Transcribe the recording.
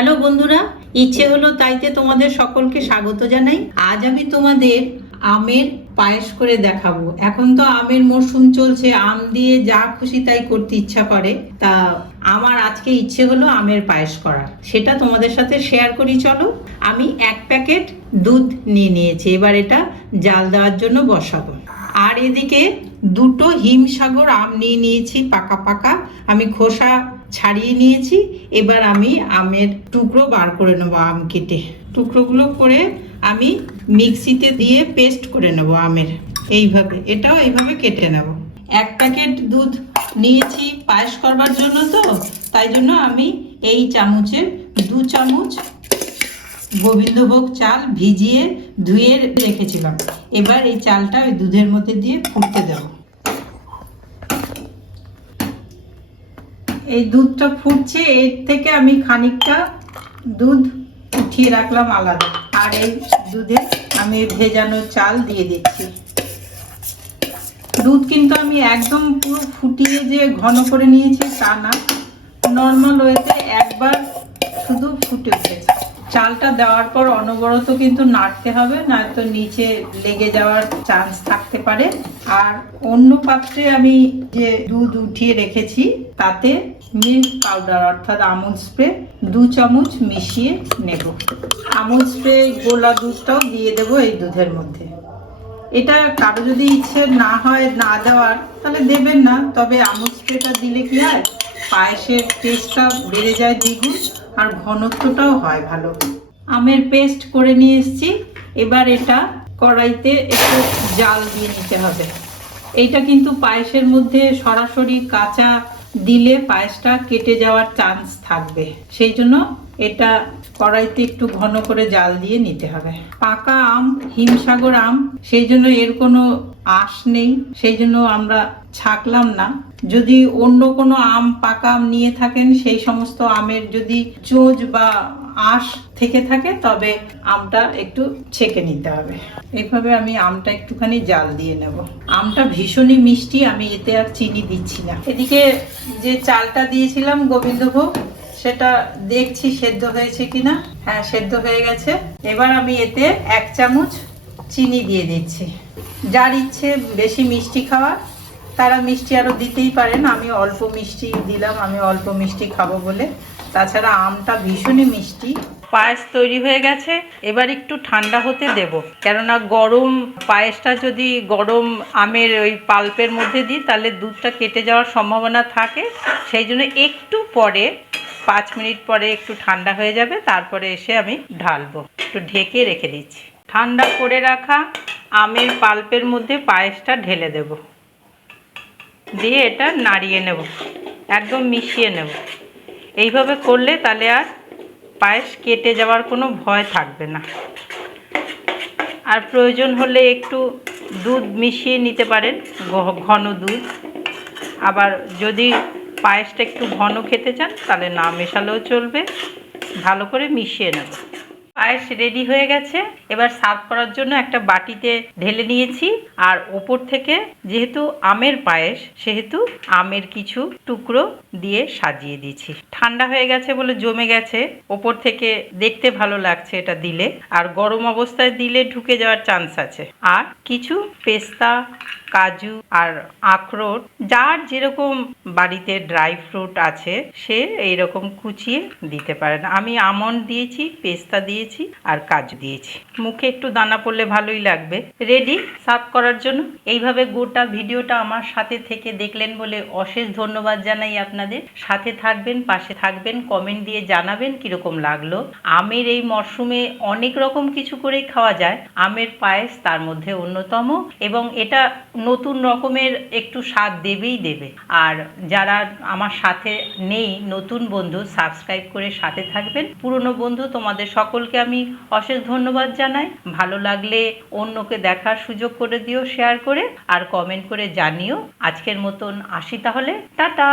Hello বন্ধুরা, ইচ্ছে হলো তাইতে তোমাদের সকলকে স্বাগত জানাই। আজ আমি তোমাদের আমের পায়েস করে দেখাবো। এখন তো আমের মরশুম চলছে, আম দিয়ে যা খুশি তাই করতে ইচ্ছা করে। তা আমার আজকে ইচ্ছে হলো আমের পায়েস করা, সেটা তোমাদের সাথে শেয়ার করি। চলো, আমি 1 প্যাকেট দুধ নিয়ে নিয়েছি। এবার এটা জাল দেওয়ার জন্য বসাবো। আর এদিকে 2টো হিমসাগর আম নিয়ে নিয়েছি, পাকা পাকা। আমি খোসা ছাড়িয়ে নিয়েছি। এবার আমি আমের টুকরো বার করে নেবো। আম কেটে টুকরোগুলো করে আমি মিক্সিতে দিয়ে পেস্ট করে নেবো আমের। এটাও এইভাবে কেটে নেব। 1 প্যাকেট দুধ নিয়েছি পায়েস করবার জন্য, তো তাই জন্য আমি এই চামচের 2 চামচ গোবিন্দভোগ চাল ভিজিয়ে ধুয়ে রেখেছিলাম। এবার এই চালটা ওই দুধের মধ্যে দিয়ে ফুটতে দেব। এই দুধটা ফুটছে, এর থেকে আমি খানিকটা দুধ উঠিয়ে রাখলাম আলাদা। আর এই দুধে আমি ভেজানো চাল দিয়ে দিচ্ছি। দুধ কিন্তু আমি একদম পুরো ফুটিয়ে যে ঘন করে নিয়েছি তা না, নর্মাল ওয়েতে একবার শুধু ফুটে উঠেছে। চালটা দেওয়ার পর অনবরত কিন্তু নাড়তে হবে, নয়তো নিচে লেগে যাওয়ার চান্স থাকতে পারে। আর অন্য পাত্রে আমি যে দুধ উঠিয়ে রেখেছি তাতে মিল্ক পাউডার অর্থাৎ আমুল স্প্রে 2 চামচ মিশিয়ে নেব। আমুল স্প্রে গোলা দুধটাও দিয়ে দেবো এই দুধের মধ্যে। এটা কারো যদি ইচ্ছে না হয় না দেওয়ার, তাহলে দেবেন না। তবে আমুল স্প্রেটা দিলে কি হয়, পায়েসের টেস্টটা বেড়ে যায় দ্বিগুণ, আর ঘনত্বটাও হয় ভালো। আমের পেস্ট করে নিয়ে এসেছি। এবার এটা কড়াইতে একটু জাল দিয়ে নিতে হবে। এইটা কিন্তু পায়েসের মধ্যে সরাসরি কাঁচা দিলে পায়েসটা কেটে যাওয়ার চান্স থাকবে, সেই জন্য এটা কড়াইতে একটু ঘন করে জাল দিয়ে নিতে হবে। পাকা আম, হিমসাগর আম, সেই জন্য এর কোনো আঁশ নেই, সেই জন্য আমরা ছাকলাম না। যদি অন্য কোনো আম, পাকা আম নিয়ে থাকেন, সেই সমস্ত আমের যদি চোঁচ বা আঁশ থেকে থাকে তবে আমটা একটু ছেঁকে নিতে হবে। এইভাবে আমি আমটা একটুখানি জাল দিয়ে নেব। আমটা ভীষণই মিষ্টি, আমি এতে আর চিনি দিচ্ছি না। এদিকে যে চালটা দিয়েছিলাম গোবিন্দভোগ, সেটা দেখছি সেদ্ধ হয়েছে কিনা। হ্যাঁ, সেদ্ধ হয়ে গেছে। এবার আমি এতে 1 চামচ চিনি দিয়ে দিচ্ছি। যার ইচ্ছে বেশি মিষ্টি খাওয়ার তারা মিষ্টি আরো দিতেই পারেন। আমি অল্প মিষ্টি দিলাম, আমি অল্প মিষ্টি খাবো বলে। তাছাড়া আমটা ভীষণই মিষ্টি। পায়েস তৈরি হয়ে গেছে। এবার একটু ঠান্ডা হতে দেব, কেননা গরম পায়েসটা যদি গরম আমের ওই পাল্পের মধ্যে দিই তাহলে দুধটা কেটে যাওয়ার সম্ভাবনা থাকে। সেই জন্য একটু পরে 5 মিনিট পরে একটু ঠান্ডা হয়ে যাবে, তারপরে এসে আমি ঢালবো। একটু ঢেকে রেখে দিচ্ছি। ঠান্ডা করে রাখা আমের পাল্পের মধ্যে পায়েসটা ঢেলে দেব, দিয়ে এটা নাড়িয়ে নেব, একদম মিশিয়ে নেব। এইভাবে করলে তাহলে আর পায়েস কেটে যাওয়ার কোনো ভয় থাকবে না। আর প্রয়োজন হলে একটু দুধ মিশিয়ে নিতে পারেন, ঘন দুধ। আবার যদি পায়েসটা একটু ঘন খেতে চান তাহলে না মেশালেও চলবে। ভালো করে মিশিয়ে নেব। পায়েস রেডি হয়ে গেছে। এবার সার্ভ করার জন্য একটা বাটিতে ঢেলে নিয়েছি। আর ওপর থেকে যেহেতু আমের পায়েস, সেহেতু আমের কিছু টুকরো দিয়ে সাজিয়ে দিয়েছি। ঠান্ডা হয়ে গেছে বলে জমে গেছে, ওপর থেকে দেখতে ভালো লাগছে এটা দিলে। আর গরম অবস্থায় দিলে ঢুকে যাওয়ার চান্স আছে। আর কিছু পেস্তা, কাজু আর আখরোট, যার যেরকম বাড়িতে ড্রাই ফ্রুট আছে সে এইরকম কুচিয়ে দিতে পারেন। আমি আমন্ড দিয়েছি, পেস্তা দিয়েছি আর কাজু দিয়েছি। মুখে একটু দানা পড়লে ভালোই লাগবে। রেডি সার্ভ করার জন্য। এইভাবে গোটা ভিডিওটা আমার সাথে থেকে দেখলেন বলে অশেষ ধন্যবাদ জানাই আপনাদের। সাথে থাকবেন, পাশে থাকবেন, কমেন্ট দিয়ে জানাবেন কীরকম লাগলো। আমের এই মরশুমে অনেক রকম কিছু করেই খাওয়া যায়, আমের পায়েস তার মধ্যে অন্যতম। এবং এটা নতুন রকমের একটু স্বাদ দেবেই দেবে। আর যারা আমার সাথে নেই, নতুন বন্ধু, সাবস্ক্রাইব করে সাথে থাকবেন। পুরনো বন্ধু তোমাদের সকলকে আমি অশেষ ধন্যবাদ জানাই। ভালো লাগলে অন্যকে দেখার সুযোগ করে দিও শেয়ার করে, আর কমেন্ট করে জানিও। আজকের মতন আসি তাহলে, টাটা।